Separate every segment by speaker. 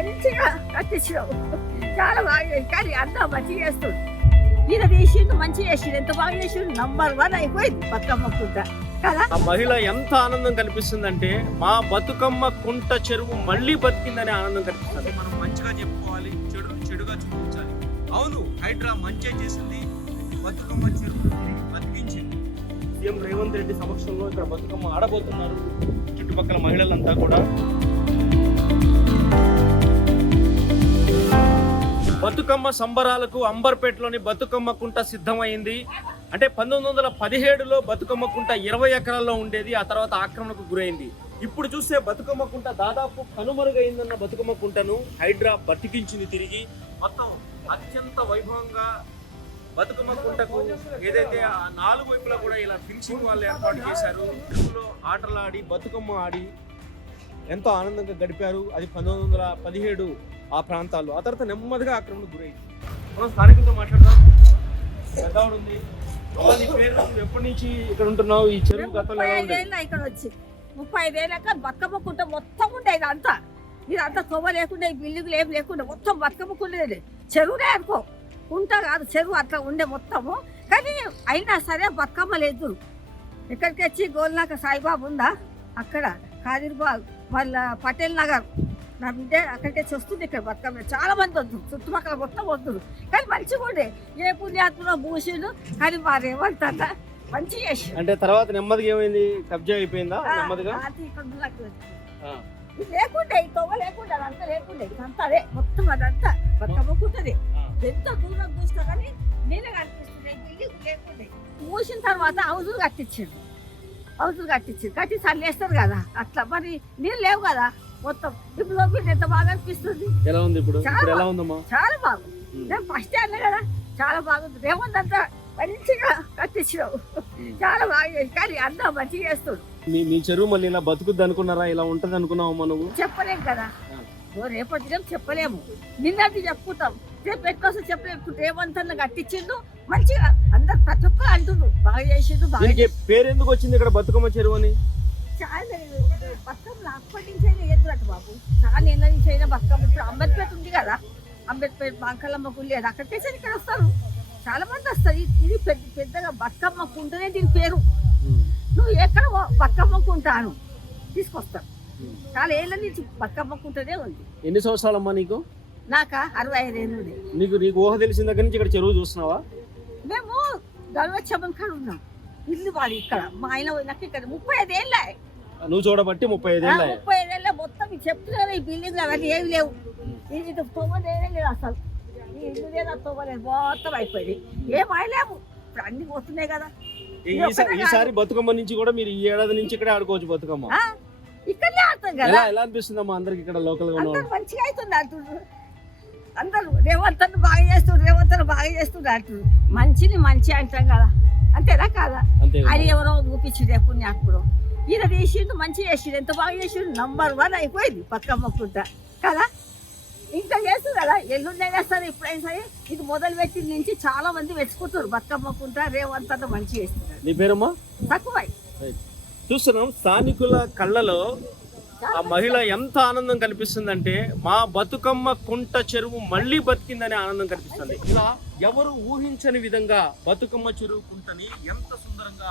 Speaker 1: మంచిగా కట్టించినావు. చాలా బాగా కానీ అంతా మంచిగా చేస్తుంది ఈయన చేసిండు మంచిగా చేసిండు. ఎంత బాగా చేసిండు? నంబర్ వన్ అయిపోయింది బతుకమ్మ కుంట. కదా?
Speaker 2: ఆ మహిళ ఎంత ఆనందం కనిపిస్తుందంటే మా బతుకమ్మ కుంట చెరువు మళ్ళీ బతికిందనే ఆనందం కనిపిస్తుంది
Speaker 3: మనం మంచిగా చెప్పుకోవాలి చెడు చెడుగా చూపించాలి. అవును హైడ్రా మంచిగా చేసింది. బతుకమ్మ చెరువు బతికించింది.
Speaker 2: సీఎం రేవంత్ రెడ్డి సమక్షంలో ఇక్కడ బతుకమ్మ ఆడబోతున్నారు. చుట్టుపక్కల మహిళలంతా కూడా. బతుకమ్మ సంబరాలకు అంబర్పేటలోని బతుకమ్మ కుంట సిద్ధమైంది. అంటే పంతొమ్మిది వందల పదిహేడులో బతుకమ్మ కుంట ఇరవై ఎకరాల్లో ఉండేది ఆ తర్వాత ఆక్రమణకు గురైంది. ఇప్పుడు చూస్తే బతుకమ్మ కుంట దాదాపు కనుమరుగైందన్న బతుకమ్మ కుంటను హైడ్రా బతికించింది తిరిగి. మొత్తం అత్యంత వైభవంగా బతుకమ్మ కుంటకు ఏదైతే ఆ నాలుగు వైపులా కూడా ఇలా ఫినిషింగ్ వాళ్ళు ఏర్పాటు చేశారు. ఆటలాడి బతుకమ్మ ఆడి ఎంతో ఆనందంగా గడిపారు. అది పంతొమ్మిది వందల పదిహేడు ఆ ప్రాంతాల్లో. ఆ తర్వాత నెమ్మదిగా ఆక్రమణకు గురైంది. మనం స్థానికులతో మాట్లాడదాం. పెద్దవాడు ఉంది. ఎప్పటి నుంచి ఇక్కడ ఉంటున్నావు? ఈ చెరువు గతంలో
Speaker 1: ఇక్కడ వచ్చి. ముప్పై ఐదేళ్ళక బతుకమ్మ కుంట మొత్తం ఉండే ఇదంతా. ఇదంతా తొవ్వ లేకుండా ఈ బిల్డింగ్లు ఏం లేకుండా మొత్తం బతుకమ్మ కుండేది చెరువునే అనుకో. కుంట కాదు చెరువు అట్లా ఉండే మొత్తము. కానీ అయినా సరే బతుకమ్మ లేదు. ఇక్కడికి వచ్చి గోల్నాక సాయిబాబు ఉందా? అక్కడ. కాదిర్బాగ్ వాళ్ళ పటేల్ నగర్ నా బిడ్డ అక్కడికి వచ్చి వస్తుంది ఇక్కడ బతుకమ్మ. చాలా మంది వద్దు చుట్టుపక్కల మొత్తం వద్దు. కానీ మంచిగా ఉండే. ఏ పుణ్యాత్మలో భూషుడు కానీ వారేమంటారా మంచి చేసి
Speaker 2: అంటే తర్వాత నెమ్మదిగా ఏమైంది? కబ్జా అయిపోయిందా? నెమ్మదిగా?
Speaker 1: అది లేకుండే ఈ తొవ్వ లేకుండే అదంతా లేకుండే. ఇదంతా అదే మొత్తం అదంతా బతుకమ్మకుంటది. ఎంత దూరం చూసినా కానీ నీళ్ళు బిల్డింగ్ లేకుండే. మూసిన తర్వాత హౌజులు కట్టించారు హౌజులు కట్టించారు కట్టి చల్లేస్తారు కదా. అట్లా మరి నీళ్ళు లేవు కదా. మొత్తం ఇప్పుడు ఎంత బాగా అనిపిస్తుంది.
Speaker 2: ఎలా ఉంది ఇప్పుడు?
Speaker 1: చాలా
Speaker 2: ఇప్పుడు ఎలా ఉందమ్మా?
Speaker 1: చాలా బాగుంది. నేను ఫస్ట్ అన్నా కదా చాలా బాగుంది. రేవంత్ అంతా మంచిగా కట్టించినావు. చాలా బాగా కానీ అంతా మంచిగా చేస్తుంది
Speaker 2: మీ మీ చెరువు మళ్ళీ ఇలా బతుకుద్ది అనుకున్నారా? ఇలా ఉంటది అనుకున్నావమ్మా నువ్వు?
Speaker 1: చెప్పలేం కదా. రేపటి దినం చెప్పలేము. నిన్నటి చెప్పుకుంటాం రేపు ఎట్లా చెప్పలేము. రేవంతన్న కట్టించిండు. మంచిగా అందరు ప్రతి ఒక్కరు అంటుండ్రు బాగా బాగా
Speaker 2: దీనికి పేరు ఎందుకు వచ్చింది ఇక్కడ బతుకమ్మ చెరువు అని?
Speaker 1: చాలా బతుకమ్మ అప్పటి నుంచి అయినా ఎదురట బాబు. చాలా ఏళ్ళ నుంచి అయినా బతుకమ్మ ఇప్పుడు అంబేద్పేట ఉంది కదా. అంబేద్పేట బాంకలమ్మ గుడి అది అక్కడికి ఇక్కడ వస్తారు. చాలా మంది వస్తారు. ఇది- పెద్ద పెద్దగా బతుకమ్మ కుంటనే దీని పేరు. నువ్వు ఎక్కడ పో- బతుకమ్మ కుంటాను తీసుకొస్తాను చాలా ఏళ్ళ నుంచి బతుకమ్మ కుంటనే ఉంది.
Speaker 2: ఎన్ని సంవత్సరాలమ్మా నీకు?
Speaker 1: నాక? అరవై ఐదు ఏళ్ళు
Speaker 2: నీకు నీకు ఊహ తెలిసిన దగ్గర నుంచి ఇక్కడ చెరువు చూస్తున్నావా?
Speaker 1: మేము గల్వచ్చమ్మన్ కాడ ఉన్నాం. ఇల్లు వాడి ఇక్కడ. మా ఆయన పోయినాక ఇక్కడ ముప్పై ఐదు ఏళ్ళ
Speaker 2: నువ్వు చూడబట్టి ముప్పై ఐదేళ్ళ
Speaker 1: ముప్పై ఐదు ఏళ్ళ మొత్తం చెప్తున్నారు ఈ బిల్డింగ్ అవన్నీ ఏమి లేవు. ఇది తొవ్వలేదే లేదు అసలు. ఈ ఇల్లు లేదా తొవ్వలేదు మొత్తం అయిపోయింది. ఏం ఆయలేము ఇప్పుడు అన్ని పోతున్నాయి కదా.
Speaker 2: ఈసారి బతుకమ్మ నుంచి కూడా మీరు ఈ ఏడాది నుంచి ఇక్కడే ఆడుకోవచ్చు బతుకమ్మ.
Speaker 1: ఆ? ఇక్కడనే ఆడతాం కదా.
Speaker 2: ఎలా అనిపిస్తుందమ్మా అందరికి ఇక్కడ
Speaker 1: లోకల్గా మంచిగా అవుతుంది అంటున్నారు అందరు రేవంతను బాగా చేస్తుండ్రు రేవంతను బాగా చేస్తుండ్రు అంటున్నారు మంచిని మంచి అంటాం కదా. అంతేనా కాదా? అది ఎవరో చూపించిండు పుణ్యాత్ముడు ఈయన చేసిండు మంచి చేసిండు. ఎంత బాగా చేసిండు? నంబర్ వన్ అయిపోయింది బతుకమ్మ కుంట. కదా? ఇంకా చేస్తుంది కదా? ఎల్లుండి చేస్తారు ఎప్పుడైనా సరే. ఇది మొదలు పెట్టిన నుంచి చాలా మంది మెచ్చుకుంటారు బతుకమ్మ కుంట రేవంత్ అంతా మంచి చేస్తున్నారు.
Speaker 2: నీ పేరమ్మా?
Speaker 1: తక్కువ.
Speaker 2: చూస్తున్నాం స్థానికుల కళ్ళలో ఆ మహిళ ఎంత ఆనందం కనిపిస్తుందంటే మా బతుకమ్మ కుంట చెరువు మళ్ళీ బతికిందనే ఆనందం కనిపిస్తుంది. ఇలా ఎవరు ఊహించని విధంగా బతుకమ్మ చెరువు కుంటని ఎంత సుందరంగా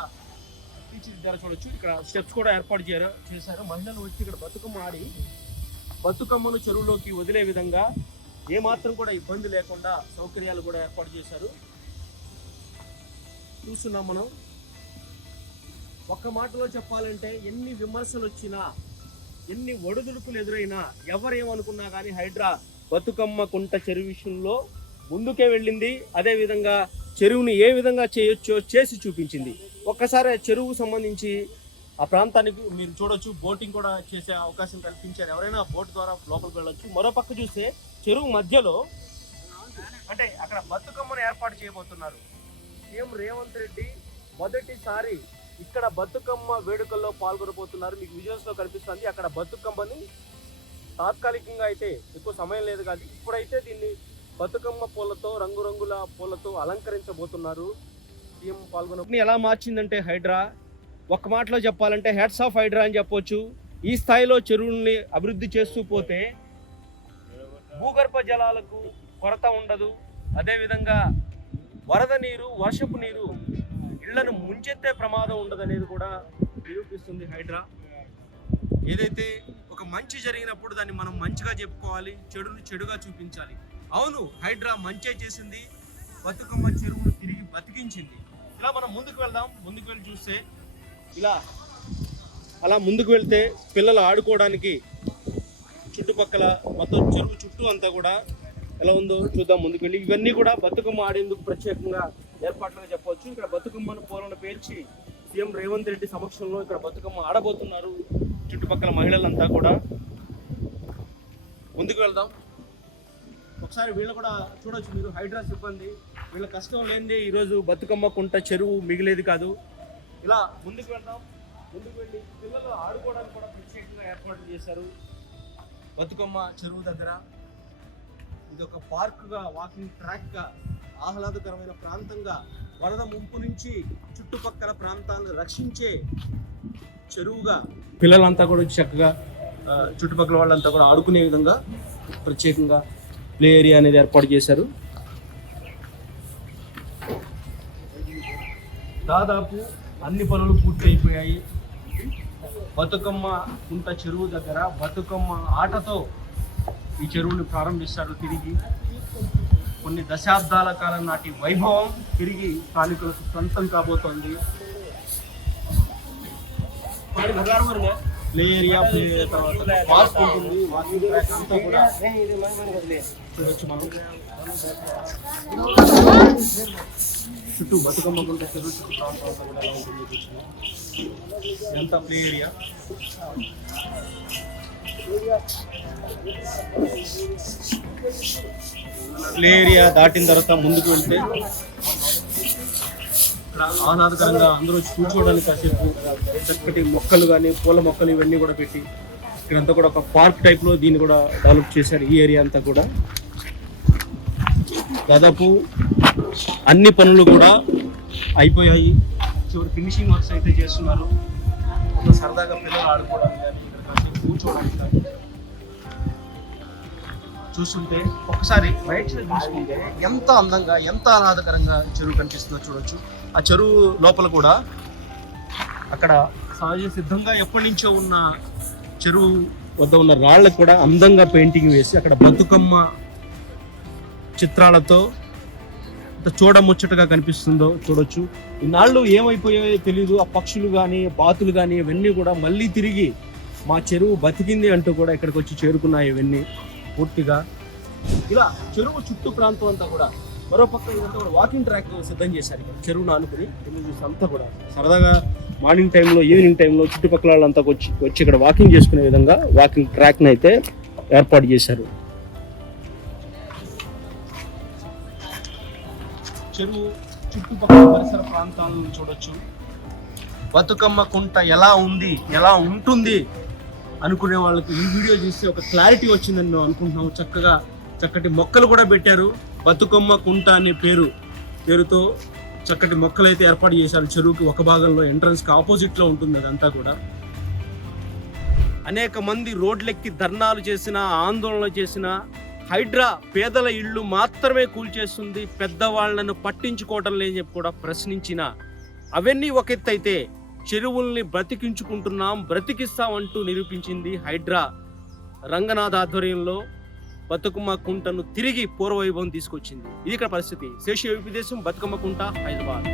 Speaker 2: తీర్చిదిద్దారో చూడొచ్చు. ఇక్కడ స్టెప్స్ కూడా ఏర్పాటు చేయారు చేశారు. మహిళలు వచ్చి ఇక్కడ బతుకమ్మ ఆడి బతుకమ్మను చెరువులోకి వదిలే విధంగా ఏమాత్రం కూడా ఇబ్బంది లేకుండా సౌకర్యాలు కూడా ఏర్పాటు చేశారు. చూస్తున్నాం మనం. ఒక్క మాటలో చెప్పాలంటే ఎన్ని విమర్శలు వచ్చినా ఎన్ని ఒడిదుడుకులు ఎదురైనా ఎవరేమనుకున్నా కానీ హైడ్రా బతుకమ్మ కుంట చెరువు విషయంలో ముందుకే వెళ్ళింది. అదేవిధంగా చెరువుని ఏ విధంగా చేయొచ్చో చేసి చూపించింది. ఒక్కసారి చెరువు చెరువుకు సంబంధించి ఆ ప్రాంతానికి మీరు చూడొచ్చు. బోటింగ్ కూడా చేసే అవకాశం కల్పించారు. ఎవరైనా బోట్ ద్వారా లోపలికి వెళ్ళొచ్చు. మరో పక్క చూస్తే చెరువు మధ్యలో అంటే అక్కడ బతుకమ్మను ఏర్పాటు చేయబోతున్నారు. సీఎం రేవంత్ రెడ్డి మొదటిసారి ఇక్కడ బతుకమ్మ వేడుకల్లో పాల్గొనబోతున్నారు. మీకు విజువల్స్లో కనిపిస్తుంది. అక్కడ బతుకమ్మని తాత్కాలికంగా అయితే ఎక్కువ సమయం లేదు కానీ ఇప్పుడైతే దీన్ని బతుకమ్మ పూలతో రంగురంగుల పూలతో అలంకరించబోతున్నారు. సీఎం పాల్గొన ఎలా మార్చిందంటే హైడ్రా. ఒక్క మాటలో చెప్పాలంటే హెడ్స్ ఆఫ్ హైడ్రా అని చెప్పొచ్చు. ఈ స్థాయిలో చెరువుల్ని అభివృద్ధి చేస్తూ పోతే భూగర్భ జలాలకు కొరత ఉండదు. అదేవిధంగా వరద నీరు వర్షపు నీరు ఇళ్ళను ముంచెత్తే ప్రమాదం ఉండదనేది కూడా నిరూపిస్తుంది హైడ్రా.
Speaker 3: ఏదైతే ఒక మంచి జరిగినప్పుడు దాన్ని మనం మంచిగా చెప్పుకోవాలి చెడును చెడుగా చూపించాలి. అవును హైడ్రా మంచే చేసింది బతుకమ్మ చెరువును తిరిగి బతికించింది.
Speaker 2: ఇలా మనం ముందుకు వెళ్దాం ముందుకు వెళ్ళి చూస్తే ఇలా అలా ముందుకు వెళ్తే పిల్లలు ఆడుకోవడానికి చుట్టుపక్కల మొత్తం చెరువు చుట్టూ అంతా కూడా ఎలా ఉందో చూద్దాం ముందుకు వెళ్ళి. ఇవన్నీ కూడా బతుకమ్మ ఆడేందుకు ప్రత్యేకంగా ఏర్పాట్లుగా చెప్పవచ్చు. ఇక్కడ బతుకమ్మను పూలను పేర్చి సీఎం రేవంత్ రెడ్డి సమక్షంలో ఇక్కడ బతుకమ్మ ఆడబోతున్నారు. చుట్టుపక్కల మహిళలంతా కూడా. ముందుకు వెళ్దాం. ఒకసారి వీళ్ళు కూడా చూడొచ్చు మీరు. హైడ్రా సిబ్బంది. వీళ్ళ కష్టం లేనిదే ఈరోజు బతుకమ్మ కుంట చెరువు మిగిలేది కాదు. ఇలా ముందుకు వెళ్దాం. ముందుకు వెళ్ళి పిల్లలు ఆడుకోవడానికి కూడా ప్రత్యేకంగా ఏర్పాట్లు చేశారు. బతుకమ్మ చెరువు దగ్గర. ఇది ఒక పార్క్గా వాకింగ్ ట్రాక్గా ఆహ్లాదకరమైన ప్రాంతంగా వరద ముంపు నుంచి చుట్టుపక్కల ప్రాంతాలను రక్షించే చెరువుగా పిల్లలంతా కూడా చక్కగా చుట్టుపక్కల వాళ్ళంతా కూడా ఆడుకునే విధంగా ప్రత్యేకంగా ప్లే ఏరియా అనేది ఏర్పాటు చేశారు. దాదాపు అన్ని పనులు పూర్తి అయిపోయాయి బతుకమ్మ కుంట చెరువు దగ్గర బతుకమ్మ ఆటతో ఈ చెరువుని ప్రారంభిస్తారు తిరిగి. కొన్ని దశాబ్దాల కాలం నాటి వైభవం తిరిగి స్థానికులకు సొంతం కాబోతోంది. ప్లే ఏరియా ప్లే తర్వాత పార్క్ ఉంటుంది. వాకింగ్ ట్రాక్ అంతా కూడా చూడొచ్చు మనం. చుట్టూ బతుకమ్మ గుంట చెరువు చుట్టూ ప్రాంతం అంతా కూడా ఎలా ఉంటుందో చూస్తున్నాం. ఎంత ప్లే ఏరియా. ప్లే ఏరియా దాటిన తర్వాత ముందుకు వెళ్తే ఆహ్లాదకరంగా అందరూ కూర్చోవడానికి కాసేపు చక్కటి మొక్కలు కానీ పూల మొక్కలు ఇవన్నీ కూడా పెట్టి ఇక్కడంతా కూడా ఒక పార్క్ టైప్లో దీన్ని కూడా డెవలప్ చేశారు ఈ ఏరియా అంతా కూడా. దాదాపు అన్ని పనులు కూడా అయిపోయాయి. చివరి ఫినిషింగ్ వర్క్స్ అయితే చేస్తున్నారు. సరదాగా పిల్లలు ఆడుకోవడానికి కూర్చోవడానికి చూస్తుంటే ఒకసారి రైట్ సైడ్ చూసుకుంటే ఎంత అందంగా ఎంత ఆహ్లాదకరంగా చెరువు కనిపిస్తుందో చూడొచ్చు. ఆ చెరువు లోపల కూడా అక్కడ సహజ సిద్ధంగా ఎప్పటి నుంచో ఉన్న చెరువు వద్ద ఉన్న రాళ్ళకు కూడా అందంగా పెయింటింగ్ వేసి అక్కడ బతుకమ్మ చిత్రాలతో చూడముచ్చటగా కనిపిస్తుందో చూడొచ్చు. ఇన్నాళ్ళు ఏమైపోయాయో తెలియదు ఆ పక్షులు కానీ బాతులు కానీ ఇవన్నీ కూడా మళ్ళీ తిరిగి మా చెరువు బతికింది అంటూ కూడా ఇక్కడికి వచ్చి చేరుకున్నాయి ఇవన్నీ పూర్తిగా. ఇలా చెరువు చుట్టూ ప్రాంతం అంతా కూడా మరో పక్క ఇదంతా కూడా వాకింగ్ ట్రాక్ సిద్ధం చేశారు ఇక్కడ. చెరువును ఆనుకుని కింద చూసి అంతా కూడా సరదాగా మార్నింగ్ టైంలో ఈవినింగ్ టైంలో చుట్టుపక్కల వాళ్ళంతా వచ్చి వచ్చి ఇక్కడ వాకింగ్ చేసుకునే విధంగా వాకింగ్ ట్రాక్ని అయితే ఏర్పాటు చేశారు. చెరువు చుట్టుపక్కల పరిసర ప్రాంతాలను చూడొచ్చు. బతుకమ్మ కుంట ఎలా ఉంది? ఎలా ఉంటుంది? అనుకునే వాళ్ళకి ఈ వీడియో చూస్తే ఒక క్లారిటీ వచ్చిందని మేము అనుకుంటున్నాం చక్కగా చక్కటి మొక్కలు కూడా పెట్టారు. బతుకమ్మ కుంట అనే పేరు పేరుతో చక్కటి మొక్కలు అయితే ఏర్పాటు చేశారు. చెరువుకి ఒక భాగంలో ఎంట్రన్స్కి ఆపోజిట్లో ఉంటుంది అదంతా కూడా. అనేక మంది రోడ్లెక్కి ధర్నాలు చేసిన ఆందోళనలు చేసిన హైడ్రా పేదల ఇళ్ళు మాత్రమే కూల్చేస్తుంది. పెద్దవాళ్ళను పట్టించుకోవటం లేని చెప్పి కూడా ప్రశ్నించిన అవన్నీ ఒక ఎత్తు అయితే చెరువుల్ని బ్రతికించుకుంటున్నాం బ్రతికిస్తామంటూ నిరూపించింది హైడ్రా. రంగనాథ్ ఆధ్వర్యంలో బతుకమ్మ కుంటను తిరిగి పూర్వవైభవం తీసుకొచ్చింది. ఇది ఇక్కడ పరిస్థితి. శేషి విదేశం బతుకమ్మ కుంట హైదరాబాద్.